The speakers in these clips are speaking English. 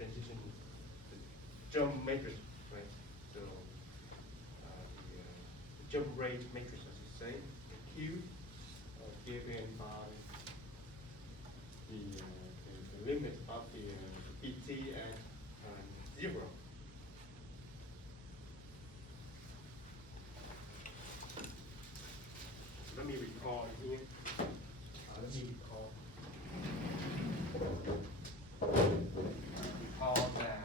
transition, the jump matrix, right? So the jump rate matrix, as you say, the Q given by the limit of the PT at 0. Let me recall here. Let me recall. Recall that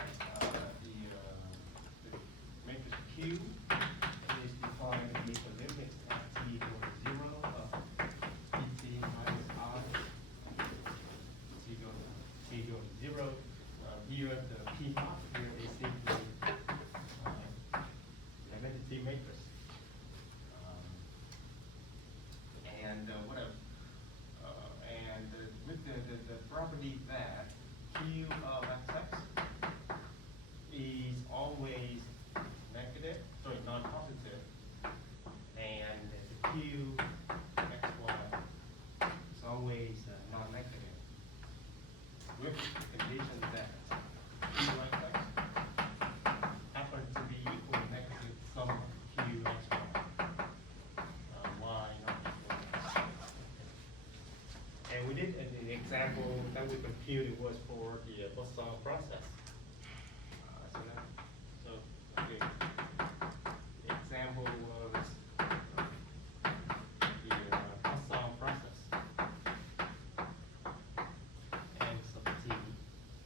the matrix Q is defined with the limit at t equals to 0 of pt minus I t equals to 0. Here the p naught here is simply identity matrix. And what else? And with the property that Q of xx is always negative, sorry, non-positive, and the Q xy is always non-negative, with the condition that Q xx happens to be equal to negative sum of Q xy. Y not equal to x. And we did an example that we computed was for the Poisson process. Okay. The example was the Poisson process and sub t.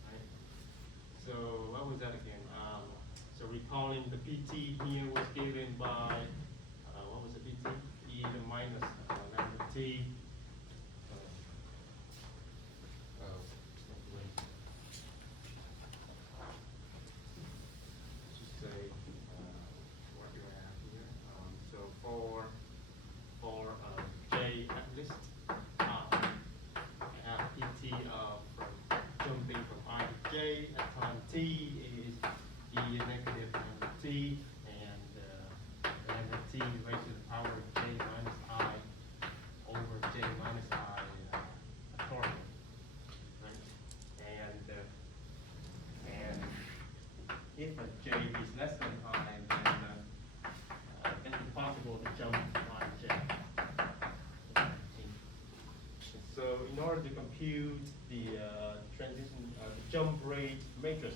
Right? So what was that again? So recalling the PT here was given by what was the PT? E to the minus lambda t. Just say what do I have here? So for j at least I have PT from jumping from I to j at time t is e negative lambda t and lambda t raised to the power of j minus I over j minus I factorial. Right? And if a j is less than I, then it's possible to jump on j. So in order to compute the transition, the jump rate matrix,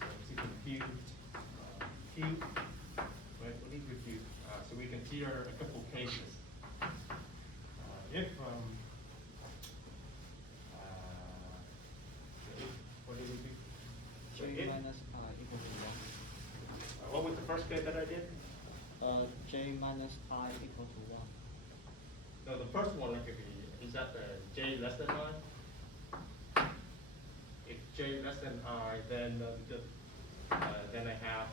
so to compute Q, right, what did we do? So we consider a couple cases. If what did we do? So J if, minus I equal to what was the first case that I did? 1. J minus I equal to 1. No, the first one could be, is that j less than I? If j less than I, then then I have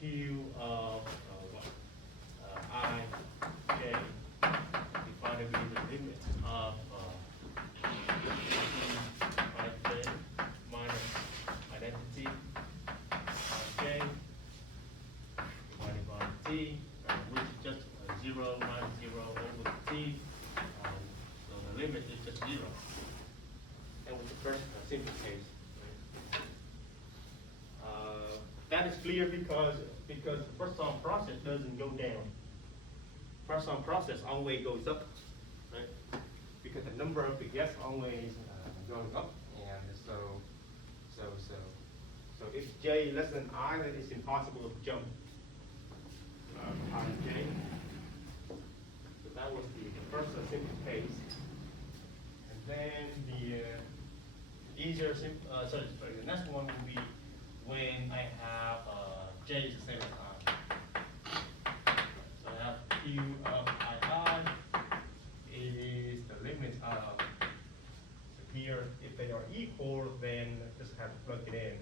Q of what? I j divided by the limit of I j minus identity j divided by t, which is just 0 minus 0 over t. So the limit is just 0. That was the first simple case. That is clear because the Poisson process doesn't go down. Poisson process always goes up, right? Because the number of the guests always going up, and so if j less than I, then it's impossible to jump I j. So that was the first simple case, and then the easier sorry, the next one will be when I have j is the same as I. So I have Q of I is the limit of, so here if they are equal, then just have to plug it in.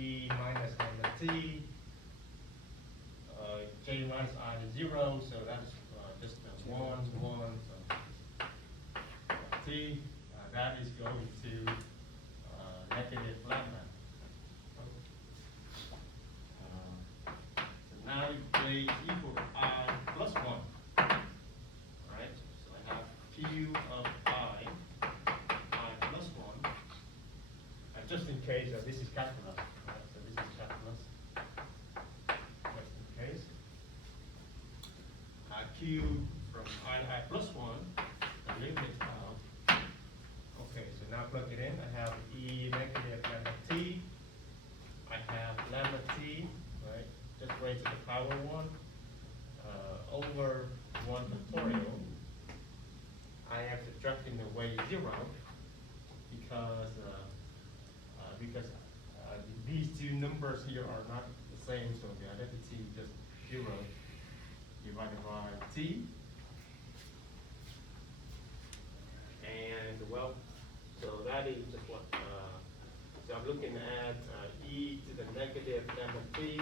E minus lambda t, j minus I is 0, so that's just 1, so t, that is going to negative lambda. So now j is equal to I plus 1. Right? So I have Q of I plus 1. I just in case, this is calculus, right? So this is calculus, just in case. Q from I plus 1, the limit of, okay, so now plug it in. I have E negative lambda t. I have lambda t, right? Just raised to the power 1 over 1 factorial. I am subtracting away 0 because these two numbers here are not the same, so the identity is just 0 divided by t. And well, so that is just what, so I'm looking at e to the negative lambda t,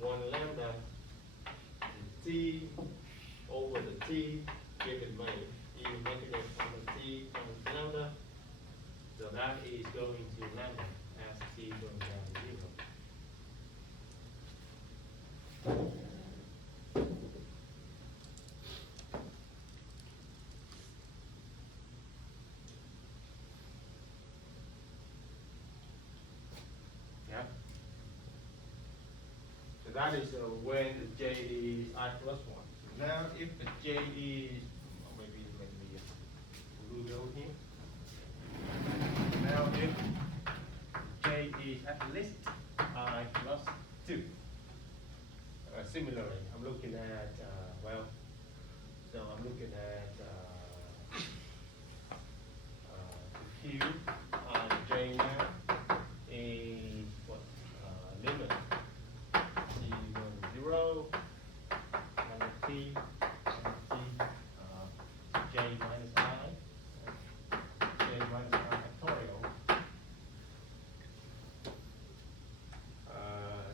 1 lambda t over the t given by e negative lambda t times lambda. So that is going to lambda as t going down to 0. Yeah. So that is when the j is I plus 1. Now if the j is, maybe blue go here. Now if j is at least I plus 2. Similarly, I'm looking at, well, so I'm looking at Q on j now is what? Limit t going to 0, lambda t, j minus I, j minus I factorial,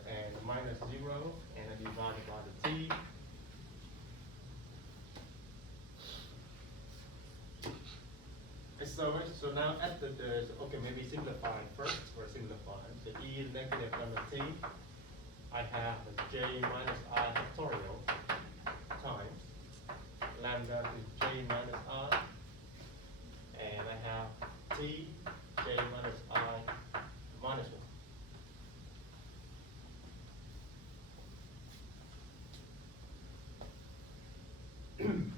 and minus 0, and then divided by the t. So now at the okay, maybe simplifying first, or simplifying. So e negative lambda t, I have j minus I factorial times lambda is j minus I, and I have t, j minus I minus 1.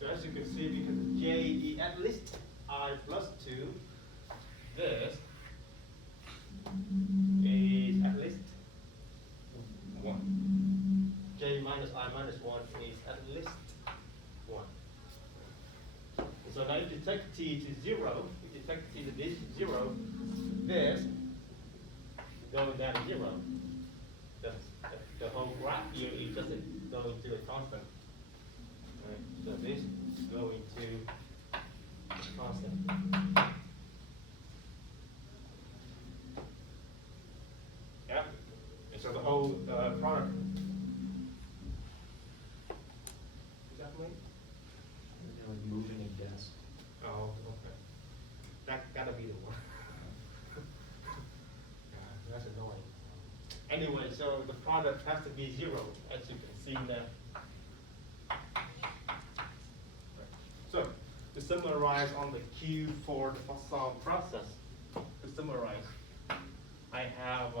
So as you can see, because j is at least I plus 2, this is at least 1. J minus I minus 1 is at least 1. And so now if you take t to 0, if you take t to this 0, this going down to 0. The whole graph here is just going to a constant. Right? So this is going to constant. Yeah. And so the whole product. Is that right? Like moving a desk. Oh, okay. That gotta be the one. Yeah, that's annoying. Anyway, so the product has to be 0, as you can see now. So, to summarize on the Q for the Poisson process, to summarize, I have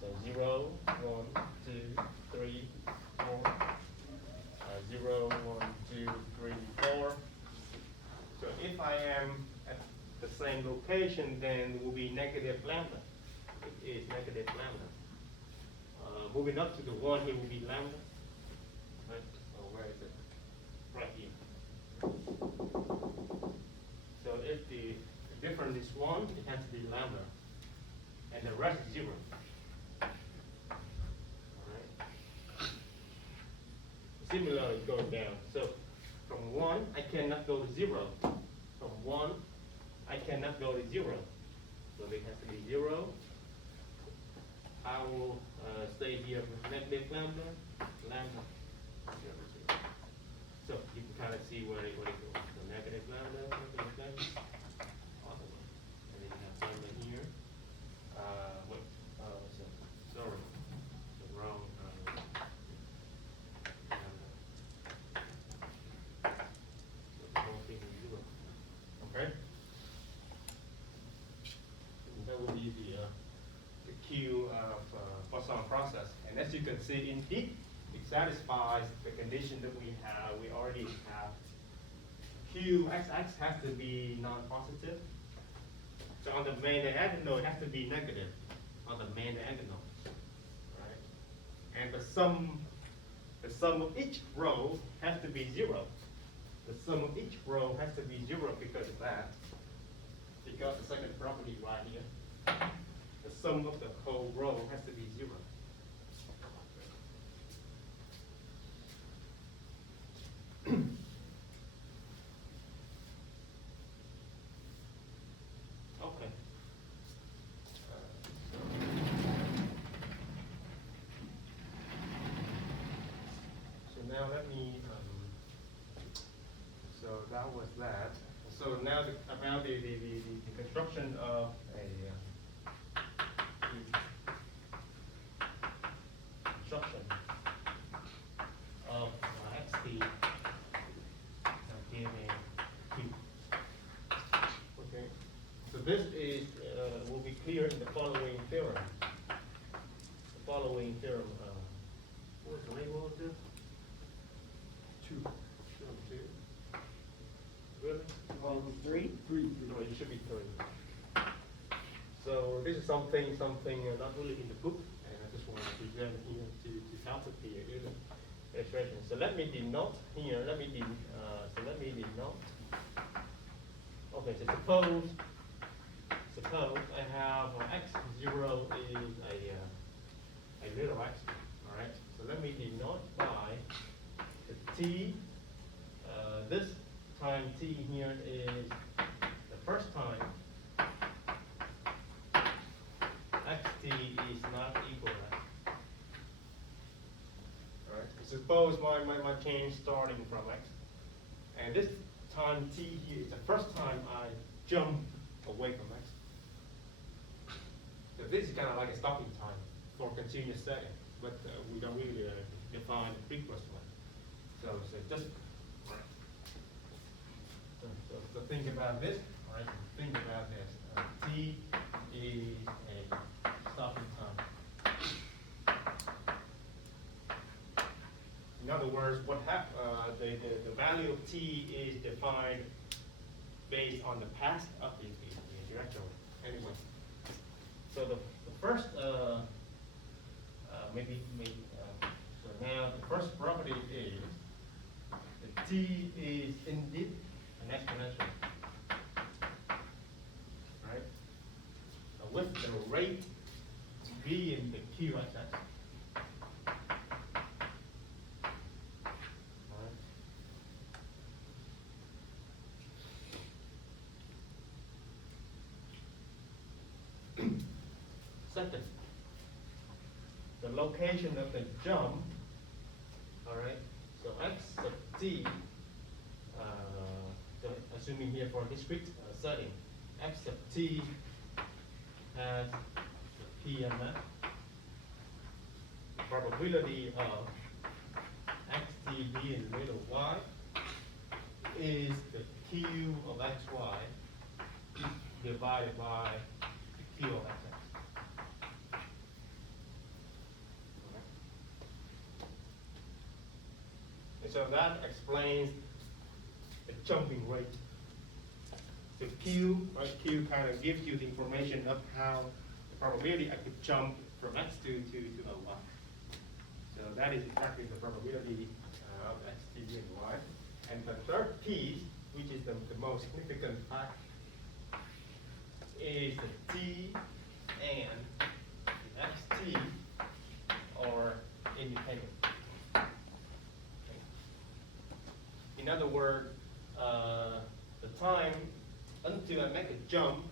so 0, 1, 2, 3, 4, 0, 1, 2, 3, 4. So if I am at the same location, then it will be negative lambda. It is negative lambda. Moving up to the 1, it will be lambda. Right? So where is it? Right here. So if the difference is 1, it has to be lambda. And the rest is 0. Alright. Similarly, going down. So from 1, I cannot go to 0. From 1, I cannot go to 0. So it has to be 0. I will stay here with negative lambda, lambda, 0, 0. So you can kind of see where it goes. So negative lambda, other way. And then you have lambda here. Wait, sorry, the wrong. can see indeed it satisfies the condition that we have. We already have QXX has to be non-positive. So on the main diagonal, it has to be negative on the main diagonal, right? And the sum of each row has to be 0. The sum of each row has to be 0 because of that. Because the second property right here, the sum of the whole row has to be 0. Okay. So now let me, so that was that. So now about the construction of construction of XT given Q. Okay. So this is will be clear in the following theorem. The following theorem. What's the label of this? 2. Really? Well, 3? No, it should be 3. So this is something not really in the book, and I just want to present here to help with the illustration. So let me denote here. Let me denote. Okay, so suppose I have x0 is a little x. All right. So let me denote by the t. This time t here is the first time xt is not equal to x. All right. Suppose my change starting from x, and this time t here is the first time I jump away from x. So this is kind of like a stopping time for continuous setting, but we don't really define the previous one. So just so think about this. All right. Think about this. T is a stopping time. In other words, the value of t is defined based on the past of the direction. Anyway, so the first so now the first property is that t is indeed an exponential, right? With the rate being the QXX. Second, the location of the jump, all right, so x sub t, so assuming here for discrete setting, x sub t has the PMF, the probability of xt being little y is the q of xy divided by the q of xx. And so that explains the jumping rate. The Q, right? Q kind of gives you the information of how the probability I could jump from x to y. So that is exactly the probability of x, t, and y. And the third piece, which is the most significant fact, is the t and the xt are independent. In other words, the time until I make a jump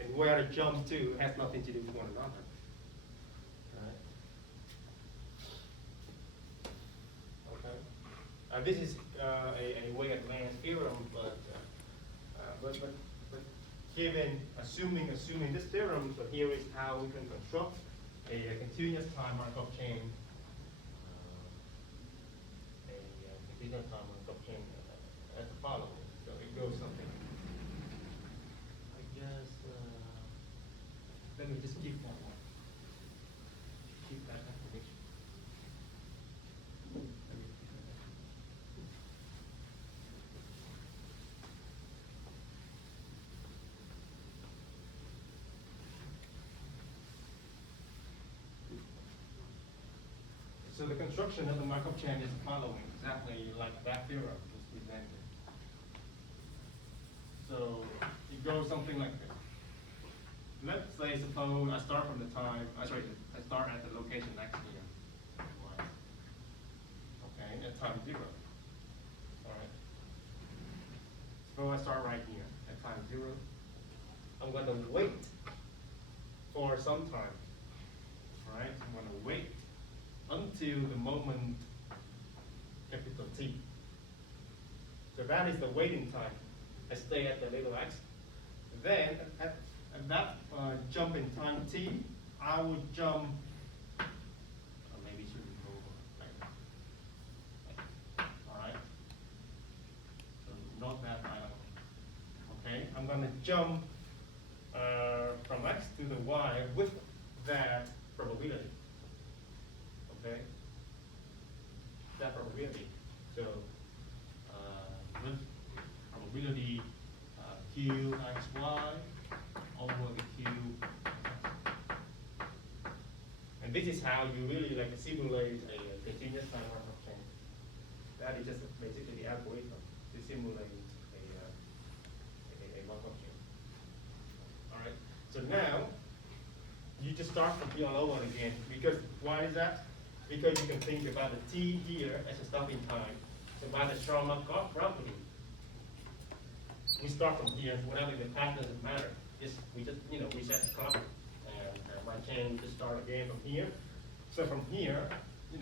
and where to jump to has nothing to do with one another. Right? Okay. This is a way advanced theorem, but given assuming this theorem, so here is how we can construct a continuous time Markov chain. Continuous time Markov chain as the following. So it goes something. I guess let me just keep that one. Keep that information. So the construction of the Markov chain is following exactly like that theorem was presented. So it goes something like this. Let's say, suppose I start from the time, I start at the location x here. Okay, at time 0. All right. Suppose I start right here at time 0. I'm going to wait for some time. All right, I'm going to wait until the moment capital T. So that is the waiting time. I stay at the little x. Then at that jump in time t, I would jump, or maybe shouldn't go like, all right. So not that item. Okay, I'm going to jump from x to the y with that probability. Okay, that probability. So with probability q x y over the q. And this is how you really like simulate a continuous time Markov chain. That is just basically the algorithm to simulate a Markov chain. All right. So now you just start from here all over again. Because why is that? Because you can think about the t here as a stopping time. So by the Sharmakov property, we start from here. Whatever the path doesn't matter. We just reset the clock, and my chain just start again from here. So from here, to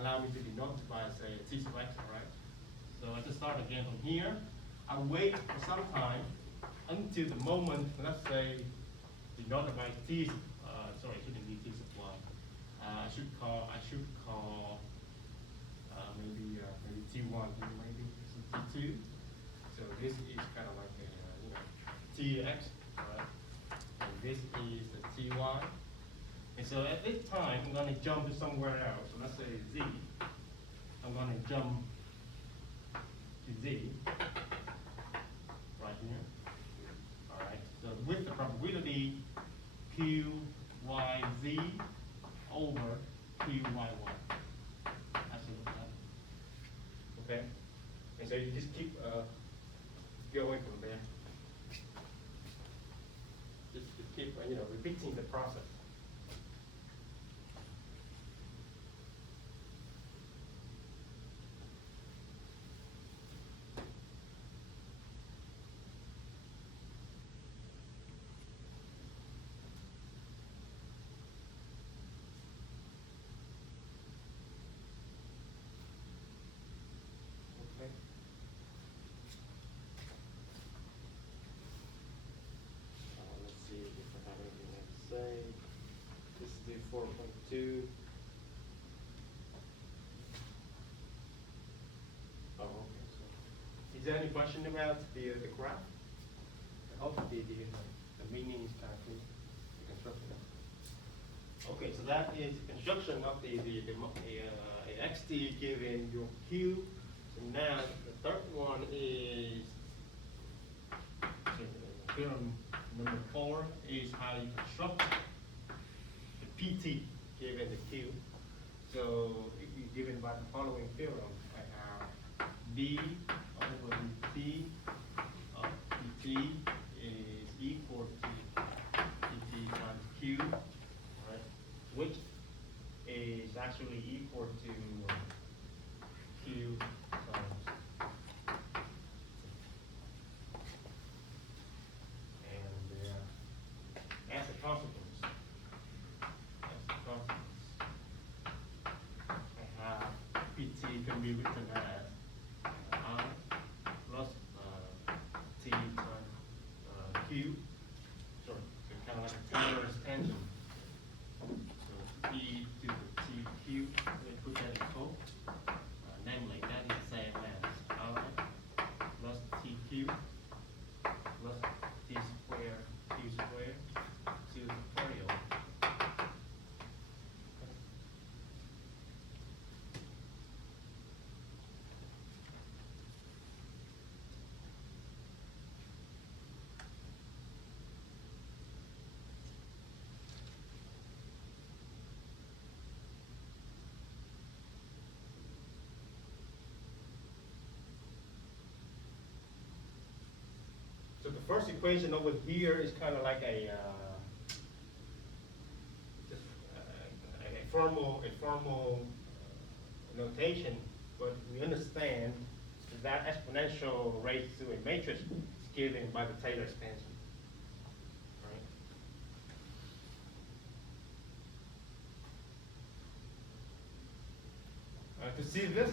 allow me to be notified by say t sub x, all right? So I just start again from here. I wait for some time until the moment, let's say, denoted by t. Sorry, it shouldn't be t sub y. I should call maybe t1, maybe t2. So this is kind of like a tx, right? And this is the ty. And so at this time, I'm going to jump to somewhere else. So let's say z. I'm going to jump to z, right here. All right. So with the probability q y z over q y y. Absolutely. Okay. And so you just keep going from there. Just keep repeating the process. Okay. Let's see if I have anything else to say. This is the 4.2. Oh, okay. So, is there any question about the graph? I hope the meaning is kind of clear. The construction. Okay, so that is the construction of the xt given your q. So now the third one is theorem number 4 is how you construct the pt given the q. So if you given by the following theorem, I have b over dt of pt is equal to pt times q, right? Which is actually equal to q times. And as a consequence, I have pt can be written as I plus t times q. Sorry, so kind of like a Taylor's tangent. So e to the tq, we put that in code. Namely, that is the same as I plus tq plus t squared q squared to the factorial. first equation over here is kind of like a, just a formal notation, but we understand that exponential raised to a matrix is given by the Taylor expansion. To see this,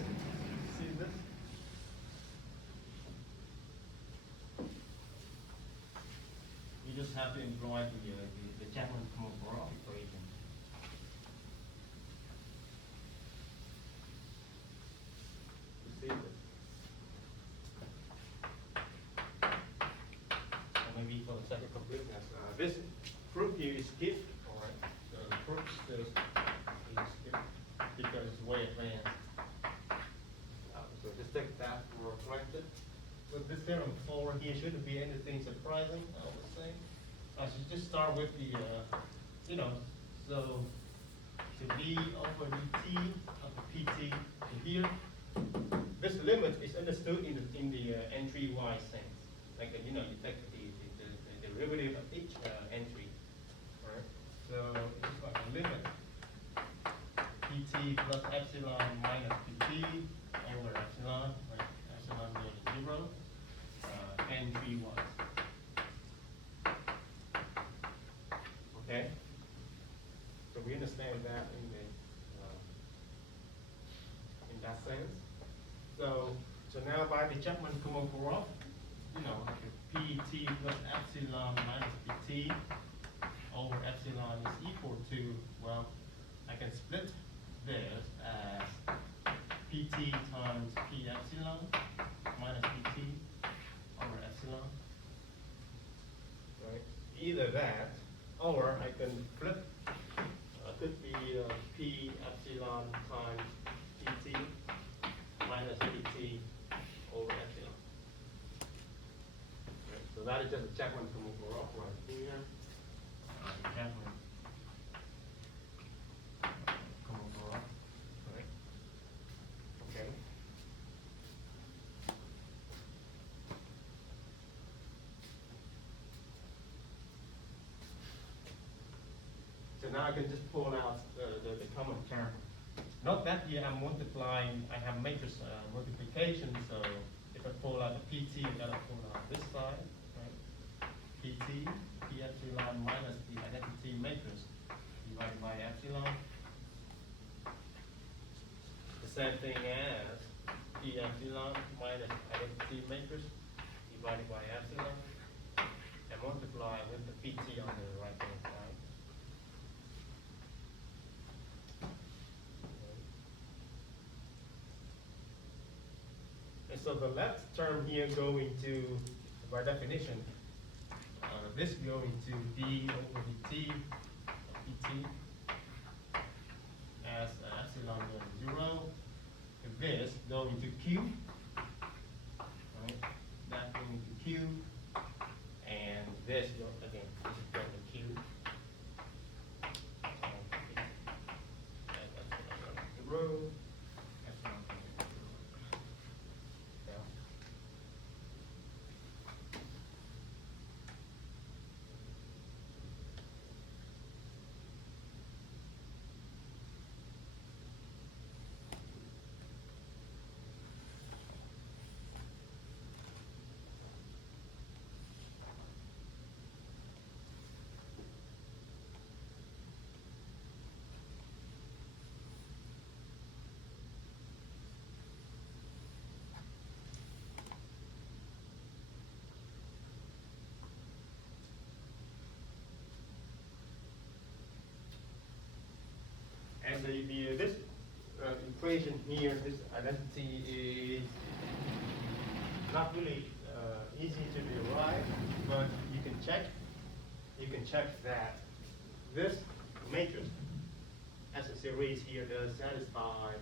you just have to employ the Chapman-Kolmogorov equation. You see this? Or maybe for the sake of completeness, this proof here is skipped, all right? So the proof still is skipped because it's way advanced. So just take that for granted. So this theorem 4 here shouldn't be anything surprising, I would say. I should just start with the, so to V over dt of pt to here. This limit is understood in the entry-wise sense. Like, you take the derivative of each entry. Right? So it's like a limit pt plus epsilon minus pt over epsilon, right? Epsilon goes to 0, entry-wise. Okay? So we understand that in that sense. So now by the Chapman-Kolmogorov, pt plus epsilon minus pt over epsilon is equal to, well, I can split this as pt times p epsilon minus pt over epsilon. Right? Either that, or I can flip. Could be p epsilon times pt minus pt over epsilon. Right? So that is just a Chapman-Kolmogorov right here. Chapman-Kolmogorov. Right? Okay. So now I can just pull out the common term. Note that here I'm multiplying, I have matrix multiplication, so if I pull out the pt, I gotta pull out this side, right? pt, p epsilon minus the identity matrix divided by epsilon. The same thing as p epsilon minus identity matrix divided by epsilon, and multiply with the pt on the right hand side. And so the left term here going to, by definition, this going to d over dt of pt as epsilon going to 0, and this going to q, right? That going to q, and this again, this is going to q. And epsilon going to 0. And this equation here, this identity is not really easy to derive, but you can check. You can check that this matrix as a series here does satisfy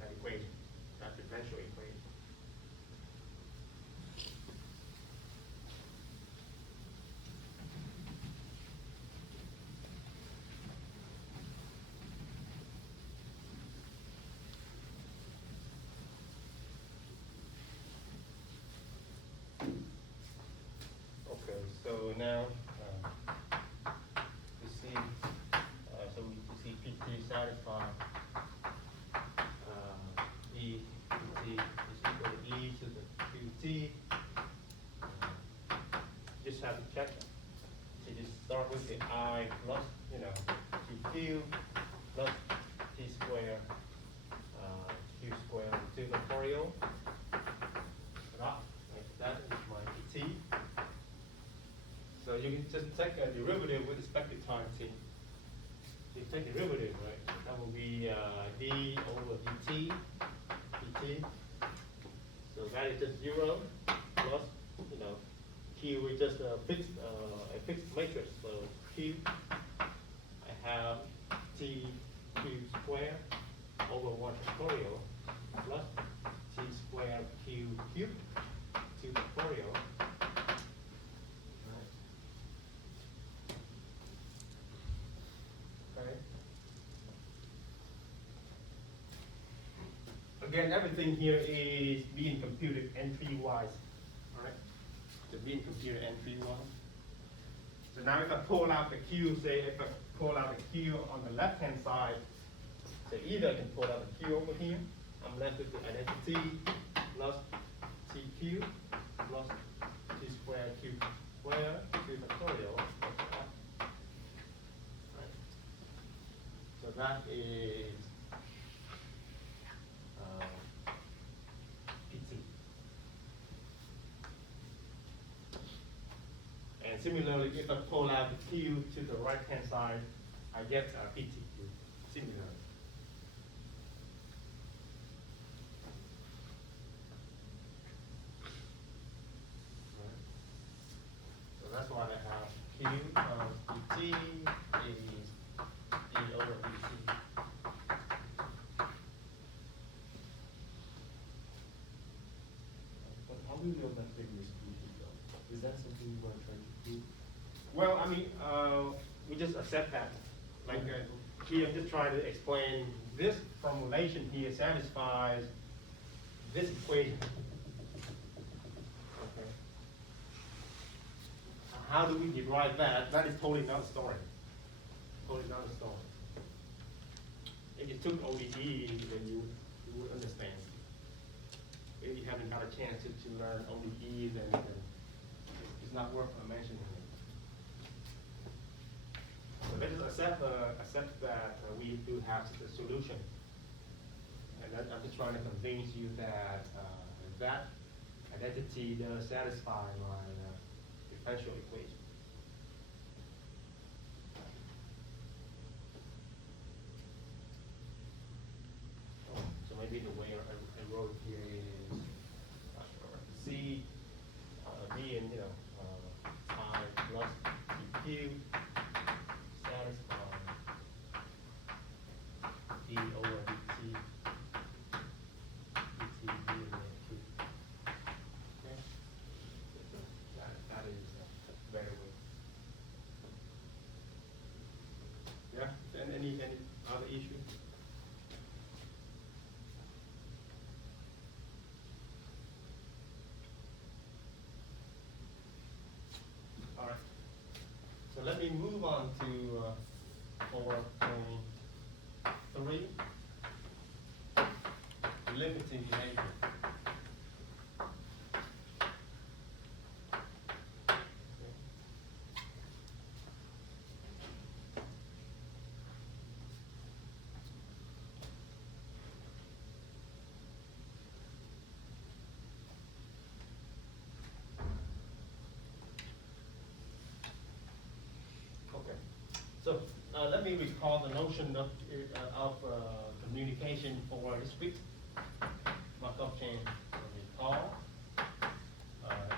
that equation, that differential equation. now, we see, so we see PT satisfy, E, PT is equal to E to the QT. Just have to check. So just start with the I plus, QQ plus T square, Q square to the factorial. Like that is my T. So you can just take a derivative with respect to time T. So you take a derivative, right? That will be d over dt, dt. So that is just 0 plus, Q is just a fixed matrix. So Q, I have T Q square over 1 factorial plus T square Q cube to factorial. Okay. Again, everything here is being computed entry-wise. All right. So being computed entry-wise. So now if I pull out the Q, say if I pull out the Q on the left-hand side, so either I can pull out the Q over here, I'm left with the identity plus TQ plus T square Q square to factorial. Right. So that is PT. And similarly, if I pull out the Q to the right-hand side, I get PTQ. Similarly. Right. So that's why I have Q times PT is D over DC. But how do you know that figure is PT though? Is that something you want to try to prove? Well, I mean, we just accept that. Like here, I'm just trying to explain this formulation here satisfies this equation. Okay. How do we derive that? That is totally not a story. Totally not a story. If you took ODE, then you would understand. If you haven't got a chance to learn ODE, then it's not worth mentioning it. So let us accept that we do have the solution. And I'm just trying to convince you that that identity does satisfy my differential equation. So maybe the way I wrote here is C, B, and I plus Q satisfy D over dt, dt d over Q. Okay? That is a better way. Yeah? And any other issue? All right. So let me move on to 4.3, limiting behavior. Okay. So let me recall the notion of communication for this week. Markov chain recall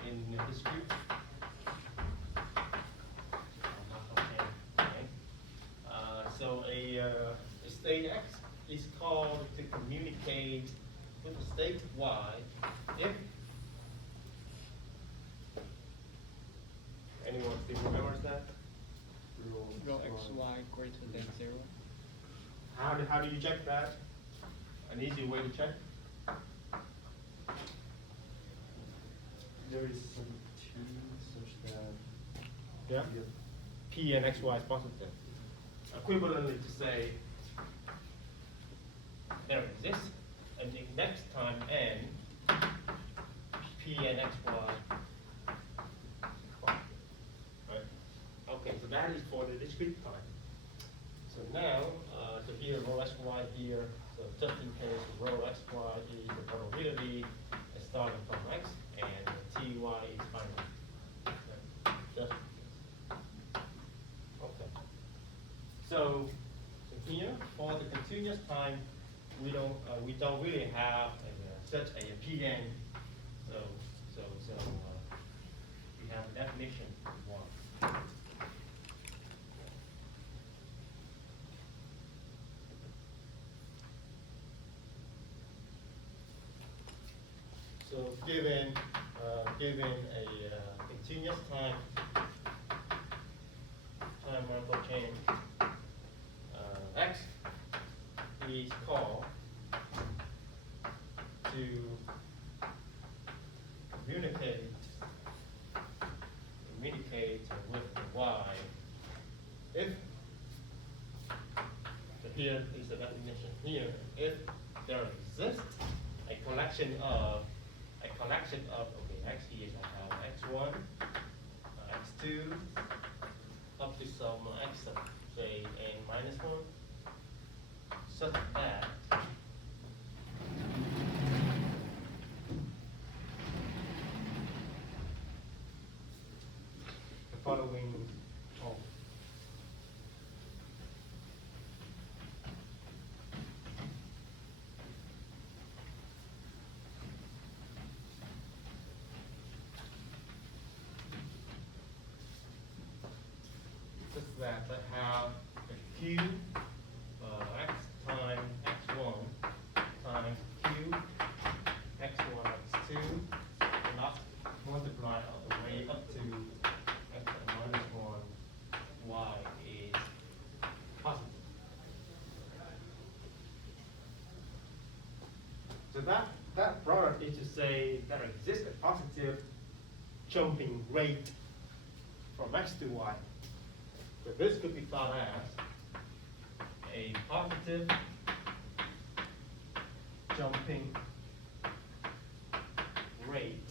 in history. Markov chain. Okay. So a state X is called to communicate with a state Y if anyone still remembers that? Rho xy greater than 0. How do you check that? An easy way to check? There is some tuning such that Yeah. P and xy is positive. Equivalently to say, there exists, and the next time n, P and xy. Right? Okay, so that is for the discrete time. So now, so here rho xy here, so just in case rho xy is the probability starting from x, and ty is final. Okay. Just okay. So here for the continuous time, we don't really have such a Pn. So we have a definition of one. So given a continuous time Markov chain x is called to communicate with the y if, so here is the definition here, if there exists a collection of okay, x here I have x1, x2 up to some x say n minus 1, such that the following hold. Just that I have a q x times x1 times q x1 x2 not multiply all the way up to x minus 1 y is positive. So that product is to say there exists a positive jumping rate from x to y. So this could be thought as a positive jumping rate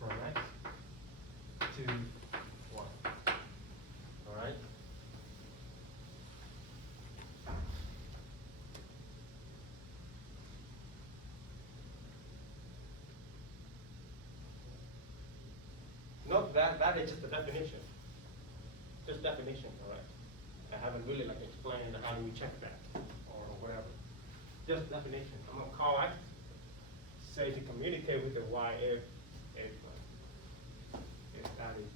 from x to y. All right? Note that is just the definition. Just definition, correct? I haven't really like explained how do we check that or whatever. Just definition. I'm gonna call x, say to communicate with the y if that is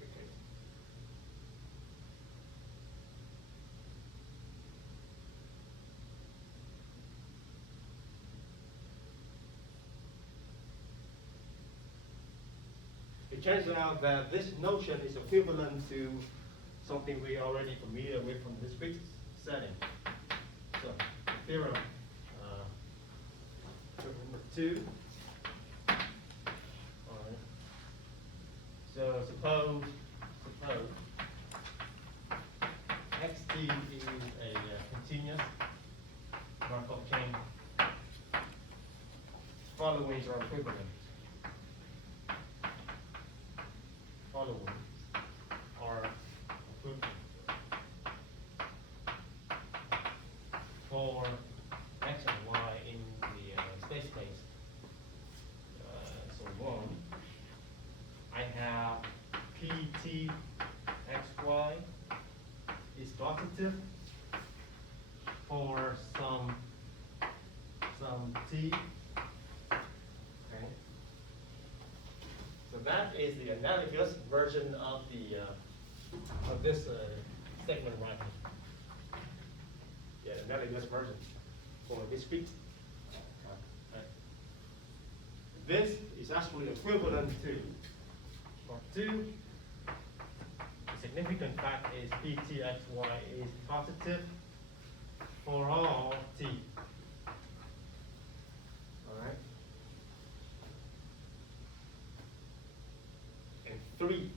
the case. It turns out that this notion is equivalent to something we are already familiar with from discrete setting. So, theorem number 2. All right. So suppose xt is a continuous Markov chain. Followings are equivalent. Following are equivalent for x and y in the space. So one, I have pt xy is positive for some t. Okay. So that is the analogous version of the of this segment right here. Yeah, the analogous version for discrete. Right. This is actually equivalent to, for 2, the significant fact is ptxy is positive for all t. All right. And 3.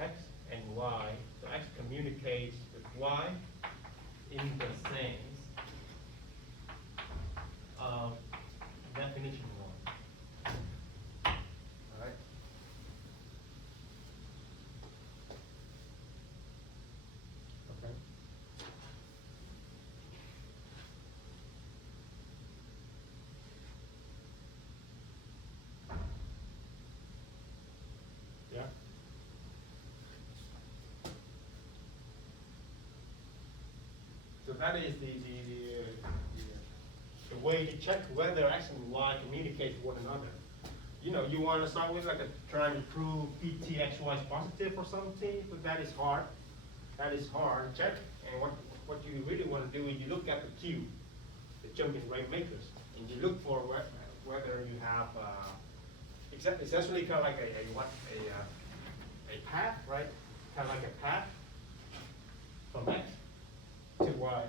X and Y, so X communicates with Y in the sense of definition 1. Alright? Okay. Yeah. So that is the way to check whether X and Y communicate with one another. You know, you want to start with like trying to prove PTXY is positive or something, but that is hard. That is hard to check. And what you really want to do is you look at the Q, the jumping rate matrix, and you look for whether you have essentially kind of like a path, right? Kind of like a path from X to Y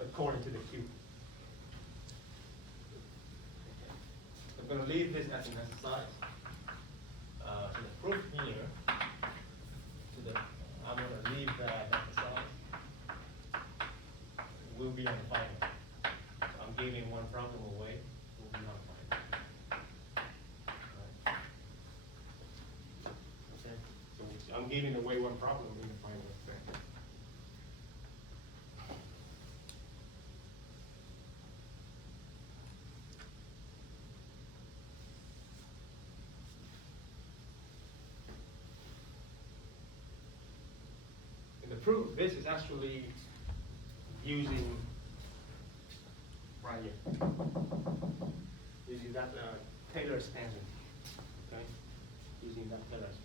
according to the Q. I'm going to leave this as an exercise. To the proof here, I'm going to leave that exercise. We'll be on the final. So I'm giving one problem away. We'll be on final. Right. Okay. So I'm giving away one problem in the final exam. And the proof, this is actually using right here. Using that Taylor expansion. Okay? Using that Taylor expansion.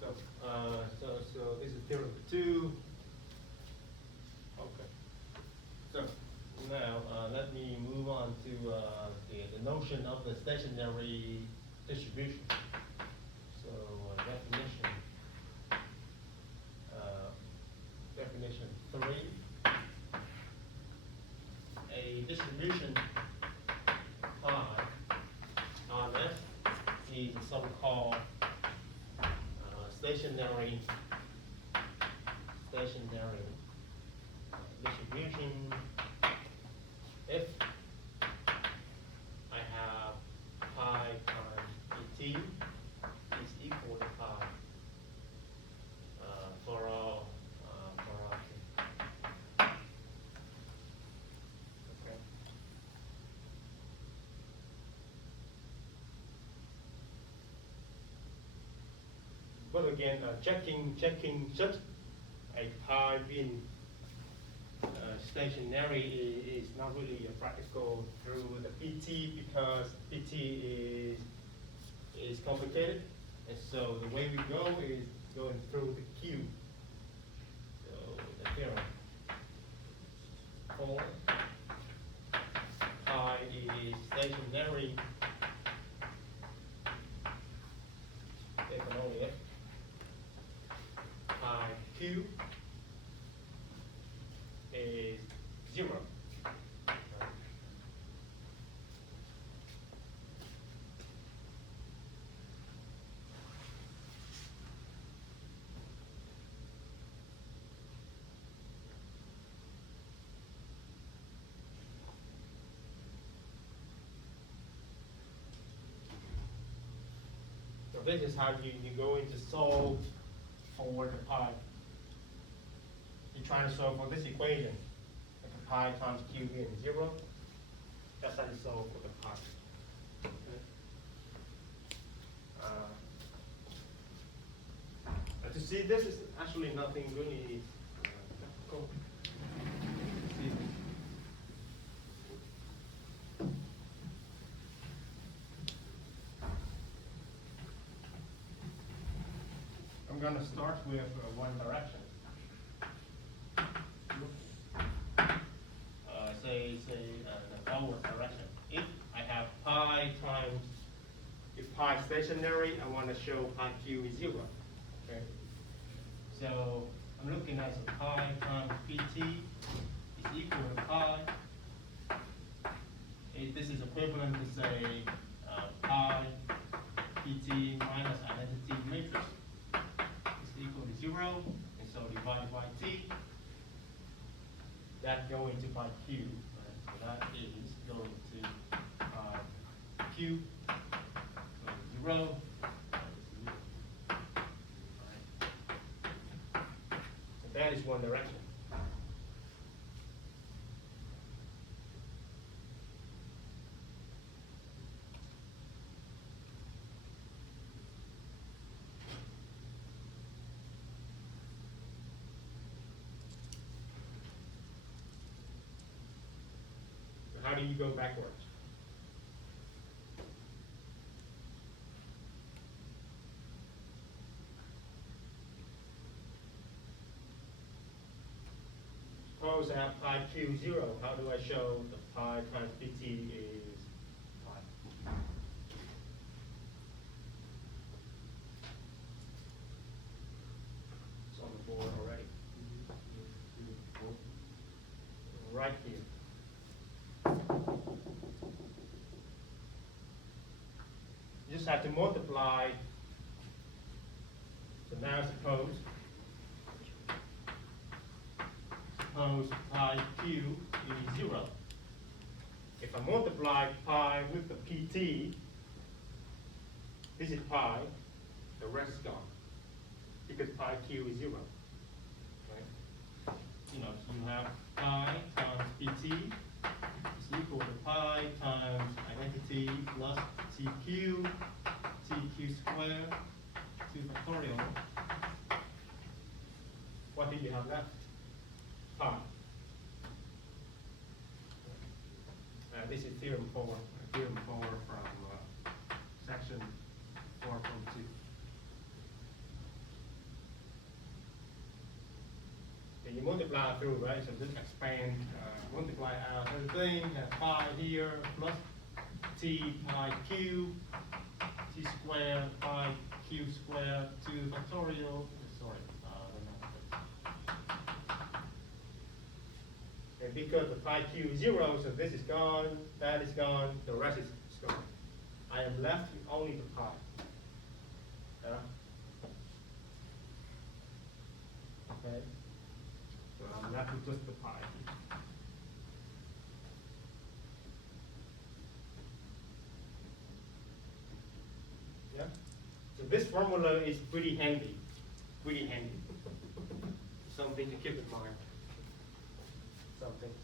So this is theorem 2. Okay. So now let me move on to the notion of the stationary distribution. So definition. Definition 3. A distribution pi on F is a so-called stationary distribution if I have pi times et is equal to pi for all t. Okay. But again, checking such a pi being stationary is not really practical through the PT because PT is complicated, and so the way we go is going through the Q. So the theorem 4 pi is stationary if and only if pi Q is 0. So this is how you go into solve for the pi. You're trying to solve for this equation. If pi times q being 0, that's how you solve for the pi. Okay. To see this is actually nothing really difficult. See. I'm going to start with one direction. Say the forward direction. If I have pi times, if pi is stationary, I want to show pi q is 0. Okay. So I'm looking at pi times pt is equal to pi this is equivalent to say, pi pt minus identity matrix is equal to 0, and so divided by t, that go into pi q, right? So that is going to pi q, so 0, right? So that is one direction. How do you go backwards? Suppose I have pi q 0. How do I show the pi times pt is pi? It's on the board already. Right here. You just have to multiply. So now suppose pi q is 0. If I multiply pi with the pt, this is pi, the rest is gone, because pi q is 0. Right? You know, so you have pi times pt is equal to pi times identity plus tq squared to factorial. What do you have left? Pi. This is theorem 4 from section 4.2. And you multiply through, right? So just expand, multiply out everything, have pi here plus t pi q, t squared pi q squared to factorial. Sorry, and because the pi q is 0, so this is gone, that is gone, the rest is gone. I am left with only the pi. Okay. So I'm left with just the pi. Yeah. So this formula is pretty handy. Something to keep in mind. Something to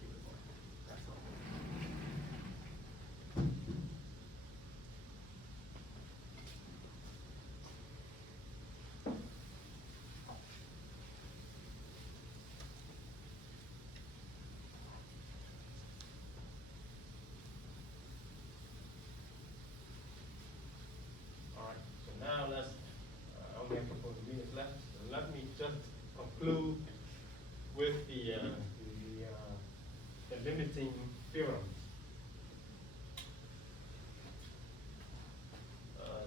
keep in mind. That's all. All right. So now let's only have a couple of minutes left. So let me just conclude with the limiting theorems.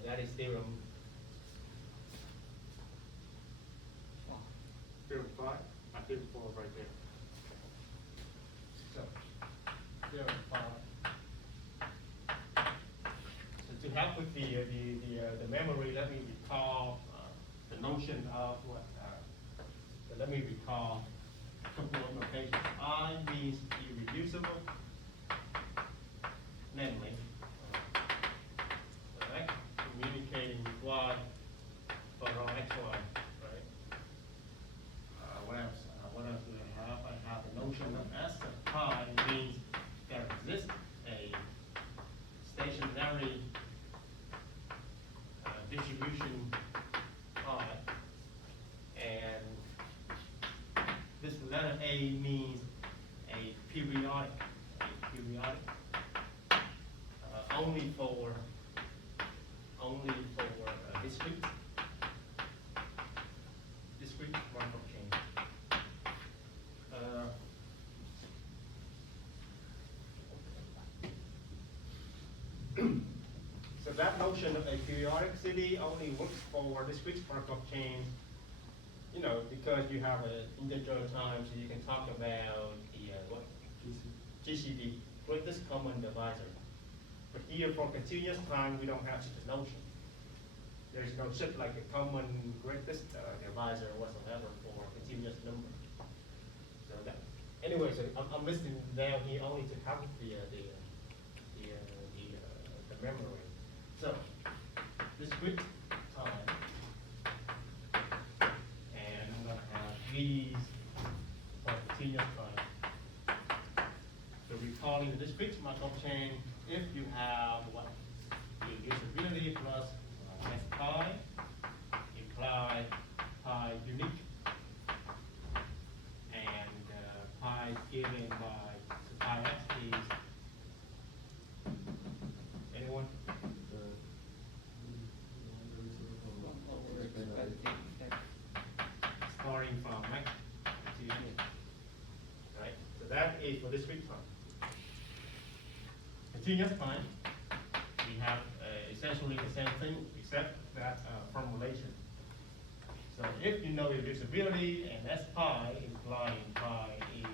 That is theorem 5, theorem 4 right there. So, theorem 5. So to help with the memory, let me recall the notion of what. Let me recall a couple of notations. I means irreducible, namely, right? Communicating with y for all xy, right? What else? What else do I have? I have the notion of S of pi means there exists a stationary distribution pi, and this letter A means a periodic, only for discrete Markov chain. So that notion of a periodicity only works for discrete Markov chains. You know, because you have an integer time, so you can talk about the what? GCD. greatest common divisor. But here for continuous time, we don't have such a notion. There's no such like a common greatest divisor whatsoever for continuous number. So that, anyway, so I'm listing down here only to help the memory. So, discrete time, and I'm gonna have these for continuous time. So recalling the discrete Markov chain, if you have what? Reducibility plus S pi imply pi unique, and pi given by pi x is anyone? Starting from x to unit. Right? So that is for discrete time. Continuous time, we have essentially the same thing except that formulation. So if you know reducibility and S pi implying pi is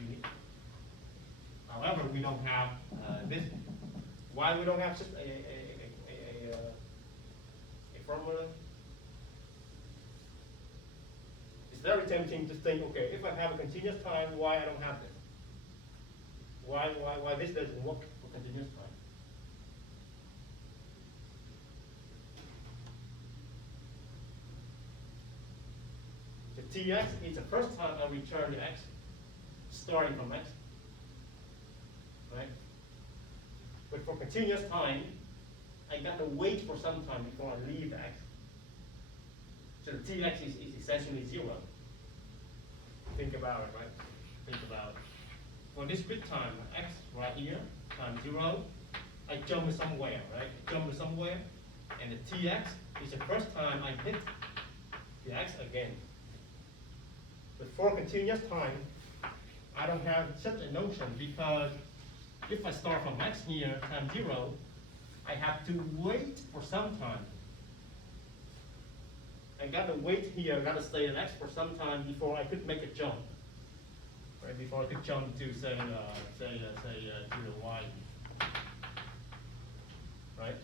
unique. However, we don't have this. Why we don't have just a formula? It's very tempting to think, okay, if I have a continuous time, why I don't have this? Why this doesn't work for continuous time? The Tx is the first time I return the x, starting from x, right? But for continuous time, I got to wait for some time before I leave the x. So the Tx is essentially 0. Think about it, right? Think about it. For discrete time, x right here, time 0, I jump somewhere, right? Jump somewhere, and the Tx is the first time I hit the x again. But for continuous time, I don't have such a notion because if I start from x here, time 0, I have to wait for some time. I gotta wait here, I gotta stay at x for some time before I could make a jump. Right, before I could jump to say to the y. Right?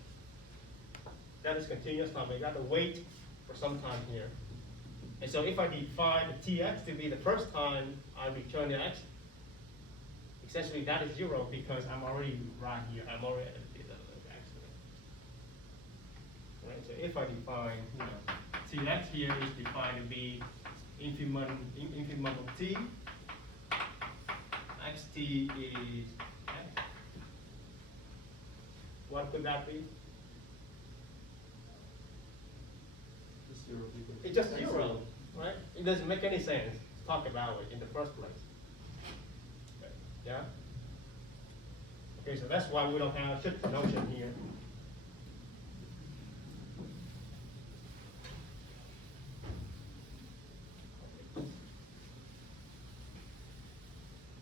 That is continuous time. I gotta wait for some time here. And so if I define the Tx to be the first time I return the x, essentially that is 0 because I'm already right here. I'm already at the x. Right? So if I define, Tx here is defined to be infimum of t. Xt is x. What could that be? Just 0 equal to It's just x. 0, right? It doesn't make any sense to talk about it in the first place. Okay. Yeah? Okay, so that's why we don't have such a notion here.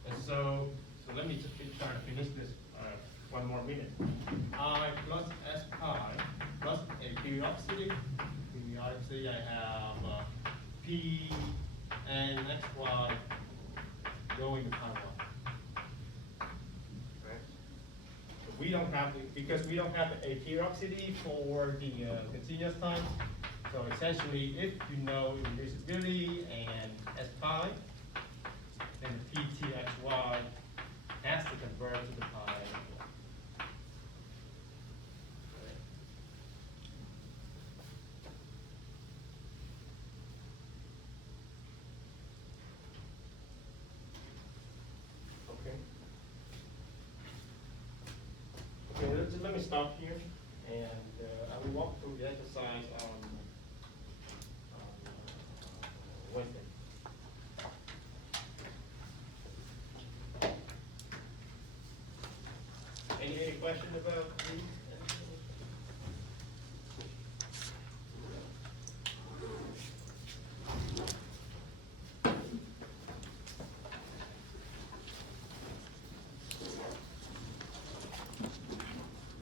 And so let me just try to finish this one more minute. I plus S pi plus a periodicity. Periodicity, I have P and xy going to pi 1. Right? So we don't have, because we don't have a periodicity for the continuous time. So essentially, if you know reducibility and S pi, then the PTXY has to convert to the pi. Okay. Okay, let me stop here, and I will walk through the exercise on Wednesday. Any question about these?